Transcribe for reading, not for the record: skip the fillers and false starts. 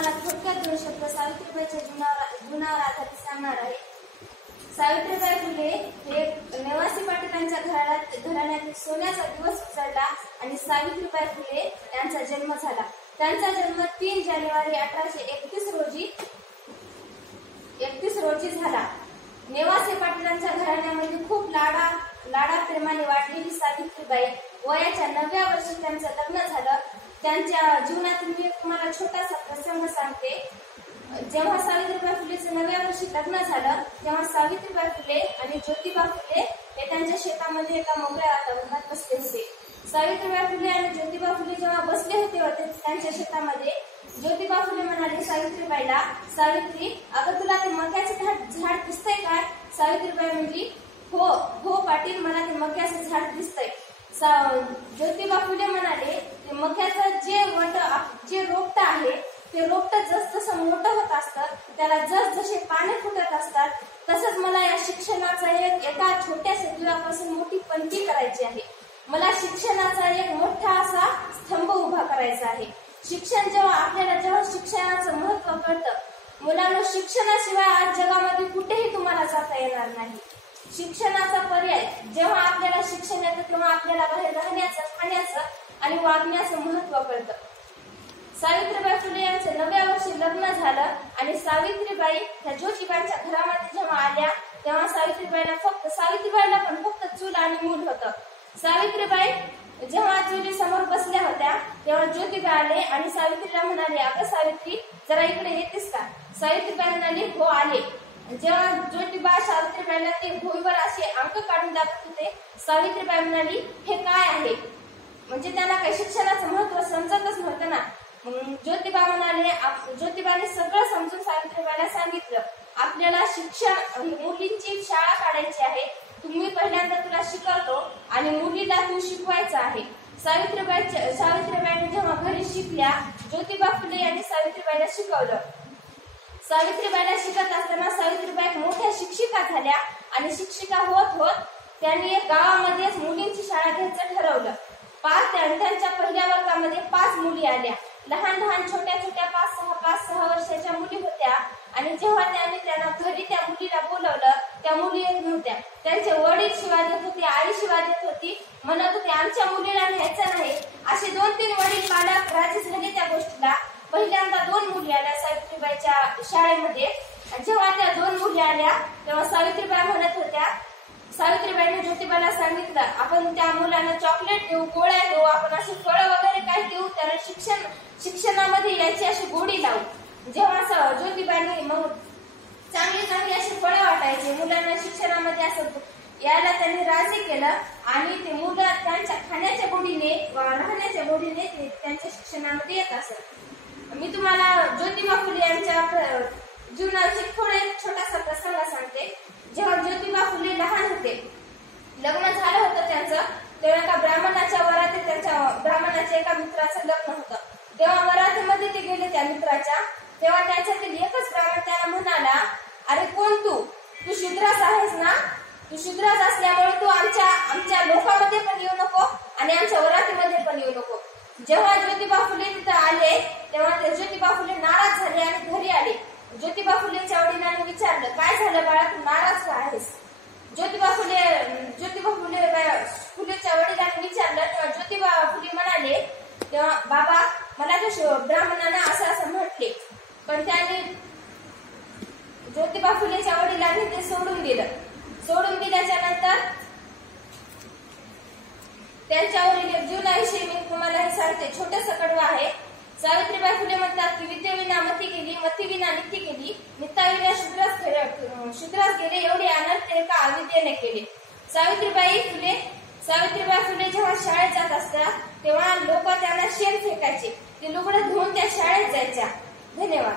तुम्हाला थोडक्यात 2 शब्द सावित्रीबाईच्या जीवनावर आधारित सांगणार आहे। सावित्रीबाई फुले हे नेवासी पाटीलांच्या घराण्यातील सोन्याचा दिवस उजळला आणि सावित्रीबाई फुले यांचा जन्म झाला। त्यांचा जन्म 3 जानेवारी 1831 रोजी झाला। नेवासी पाटीलांच्या घराण्यामध्ये खूप लाडा प्रेमाने वाढलेली सावित्रीबाई वयाच्या 9व्या वर्षी त्यांचं लग्न झालं। त्यांच्या जीवनातील मी तुम्हाला छोटासा प्रसंग सांगते। जेव्हा सावित्रीबाई फुलेचं 9व्या वर्षी लग्न झालं तेव्हा सावित्रीबाई फुले आणि ज्योतिबा फुले हे त्यांच्या शेतामध्ये एका मोकळ्या वातावरणात बसले होते। सावित्रीबाई फुले आणि ज्योतिबा फुले जेव्हा बसले होते त्यांच्या शेतामध्ये, ज्योतिबा फुले म्हणाले सावित्रीबाईला, सावित्री अगं तुला ते मक्याचे झाड दिसतंय काय? सावित्रीबाई म्हणली, हो पाटील, मला ते मक्याचे झाड दिसतंय। ज्योतिबा फुले म्हणाले, ते मक्याचं जे रोपट आहे ते रोपट जसजसं मोठं होत असतं, त्याला जसजसे पाने फुटत असतात, तसंच मला या शिक्षणाचा एका छोट्या दुरापासून मोठी पंथी करायची आहे। मला शिक्षणाचा एक मोठा असा स्तंभ उभा करायचा आहे। जेव्हा शिक्षणाचं महत्व कळतं, मुलांना शिक्षणाशिवाय आज जगामध्ये कुठेही तुम्हाला जाता येणार नाही। शिक्षणाचा पर्याय जेव्हा आपल्याला शिक्षण येतं तेव्हा आपल्याला बाहेर राहण्याचं, खाण्याचं आणि वागण्याचं महत्व कळतं। सावित्रीबाई फुले यांचं 9व्या वर्षी लग्न झालं आणि सावित्रीबाई ह्या ज्योतिबांच्या घरामध्ये जेव्हा आल्या तेव्हा सावित्रीबाईला पण फक्त चूल आणि मूल होतं। सावित्रीबाई जेव्हा चुली समोर बसल्या होत्या तेव्हा ज्योतिबा आले आणि सावित्रीला म्हणाले, अगं सावित्री जरा इकडे येतेस का? सावित्रीबाई म्हणाली, हो आले। जेव्हा ज्योतिबा सावित्रीबाईला ते भोईवर असे अंक काढून दाखवत होते, सावित्रीबाई म्हणाली, हे काय आहे? म्हणजे त्यांना काही शिक्षणाचं महत्व समजतच नव्हतं ना। ज्योतिबाने सगळं समजून सावित्रीबाईला सांगितलं, आपल्याला शिक्षण, मुलींची शाळा काढायची आहे, तुम्ही पहिल्यांदा तुला शिकवतो आणि मुलीला तू शिकवायचं आहे। सावित्रीबाईने जेव्हा घरी शिकल्या, ज्योतिबा फुले यांनी सावित्रीबाईला शिकवलं। सावित्रीबाईला शिकत असताना सावित्रीबाई मोठ्या शिक्षिका झाल्या आणि शिक्षिका होत त्यांनी गावामध्येच मुलींची शाळा घ्यायचं ठरवलं। त्यांच्या पहिल्या वर्गामध्ये 5 मुली आल्या। लहान छोट्या 5-6 वर्षाच्या मुली होत्या आणि जेव्हा त्यांना घरी त्या मुलीला बोलवलं, त्या मुली येत नव्हत्या। त्यांचे वडील शिवाय देत होते, आई शिवाय देत होती, म्हणत होते आमच्या मुलीला न्यायचं नाही। असे 2-3 वडील पालक राजी झाले त्या गोष्टीला। पहिल्यांदा 2 मुली आल्या सावित्रीबाईच्या शाळेमध्ये। जेव्हा त्या 2 मुली आल्या तेव्हा सावित्रीबाई म्हणत होत्या, सावित्रीबाईने ज्योतिबाला सांगितलं, आपण त्या मुलांना चॉकलेट देऊ, गोळ्या देऊ, आपण अशी फळं वगैरे काही देऊ, त्याला शिक्षणामध्ये याची अशी गोडी लावू। जेव्हा ज्योतिबाने मग चांगली अशी फळं वाटायची मुलांना शिक्षणामध्ये असं यायला त्यांनी राजी केलं आणि ते मुलं त्यांच्या खाण्याच्या गोडीने, राहण्याच्या गोडीने ते त्यांच्या शिक्षणामध्ये येत असत। मी तुम्हाला ज्योतिबा फुले यांच्या जीवनाविषयी थोडा एक छोटासा प्रसंग सांगते। जेव्हा ज्योतिबा फुले लहान होते, लग्न झालं होतं त्यांचं, तेव्हा एका ब्राह्मणाच्या एका मित्राचं लग्न होतं। तेव्हा वरातीमध्ये ते गेले त्या मित्राच्या, तेव्हा त्याच्यातील एकच ब्राह्मण त्याला म्हणाला, अरे कोण तू शूद्रास आहेस ना? तू शूद्रास असल्यामुळे तू आमच्या लोकांमध्ये पण येऊ नको आणि आमच्या वरातीमध्ये पण येऊ नको। जेव्हा ज्योतिबा फुले तिथं आले तेव्हा ज्योतिबा फुले नाराज झाले आणि घरी आले। ज्योतिबा फुलेच्या वडिलांनी विचारलं, काय झालं बाळा, तू नाराज का आहेस? ज्योतिबा फुलेच्या वडिलांनी विचारलं तेव्हा ज्योतिबा फुले म्हणाले, तेव्हा बाबा मला त्या ब्राह्मणाने असं म्हटले, पण त्यांनी ज्योतिबा फुलेच्या वडिलांनी ते सोडून दिलं। सोडून दिल्याच्या नंतर त्यांच्यावरील जीवनाविषयी मी तुम्हाला हे सांगते, छोटंसं कडवं आहे। सावित्रीबाई फुले म्हणतात की विद्येविना मती गेली, मतीविना नित्य गेली, नित्याविना शूद्रास गेले, एवढे अनर्थ एका अविद्येने केले। सावित्रीबाई फुले जेव्हा शाळेत जात असतात तेव्हा लोक त्यांना शेण फेकायचे, ते लुगडं धुवून त्या शाळेत जायच्या। धन्यवाद।